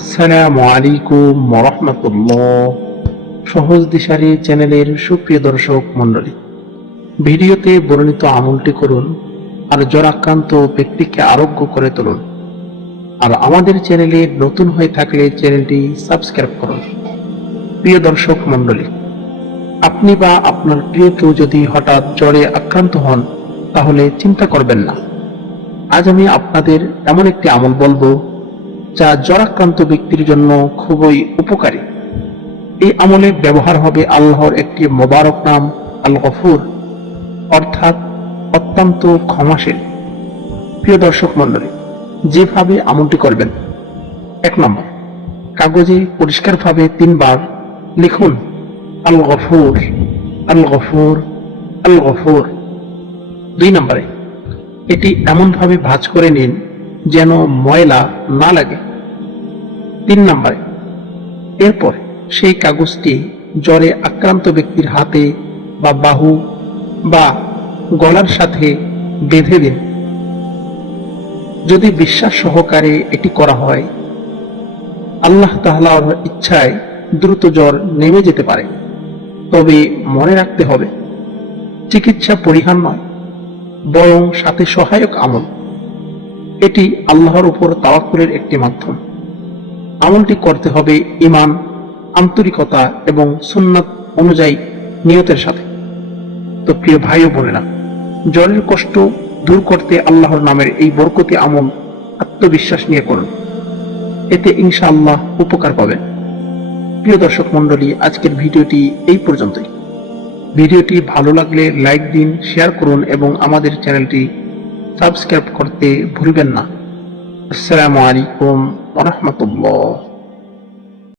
আসসালামু আলাইকুম মরহমতুল্লাহ সহজ দিশারি চ্যানেলের সুপ্রিয় দর্শক মণ্ডলী, ভিডিওতে বর্ণিত আমলটি করুন আর জ্বরাক্রান্ত ব্যক্তিকে আরোগ্য করে তুলুন। আর আমাদের চ্যানেলে নতুন হয়ে থাকলে চ্যানেলটি সাবস্ক্রাইব করুন। প্রিয় দর্শক মণ্ডলী, আপনি বা আপনার প্রিয় কেউ যদি হঠাৎ জ্বরে আক্রান্ত হন, তাহলে চিন্তা করবেন না। আজ আমি আপনাদের এমন একটি আমল বলব যা জ্বরাক্রান্ত ব্যক্তির জন্য খুবই উপকারী। এই আমলে ব্যবহার হবে আল্লাহর একটি মোবারক নাম আল গফুর অর্থাৎ অত্যন্ত ক্ষমাশীল। প্রিয় দর্শক মণ্ডলী, যেভাবে আমলটি করবেন, এক নম্বর, কাগজে পরিষ্কারভাবে তিনবার লিখুন আল গফুর আল গফুর আল গফুর দুই নম্বরে, এটি এমনভাবে ভাঁজ করে নিন যেন ময়লা না লাগে। তিন নম্বরে, এরপর সেই কাগজটি জ্বরে আক্রান্ত ব্যক্তির হাতে বা বাহু বা গলার সাথে বেঁধে দিন। যদি বিশ্বাস সহকারে এটি করা হয়, আল্লাহ তাহলার ইচ্ছায় দ্রুত জ্বর নেমে যেতে পারে। তবে মনে রাখতে হবে, চিকিৎসা পরিহার নয়, বরং সাথে সহায়ক আমল। এটি আল্লাহর উপর তাওয়াক্কুলের একটি মাধ্যম। আমলটি করতে হবে ইমান আন্তরিকতা এবং সুন্নাত অনুযায়ী নিয়তের সাথে। তো প্রিয় ভাই ও বোনেরা, জ্বরের কষ্ট দূর করতে আল্লাহর নামের এই বরকতি আমল আত্মবিশ্বাস নিয়ে করুন। এতে ইনশাআল্লাহ উপকার পাবেন। প্রিয় দর্শক মণ্ডলী, আজকের ভিডিওটি এই পর্যন্তই। ভিডিওটি ভালো লাগলে লাইক দিন, শেয়ার করুন এবং আমাদের চ্যানেলটি সাবস্ক্রাইব করতে ভুলবেন না। আসসালামু আলাইকুম রহমতুল্লাহ।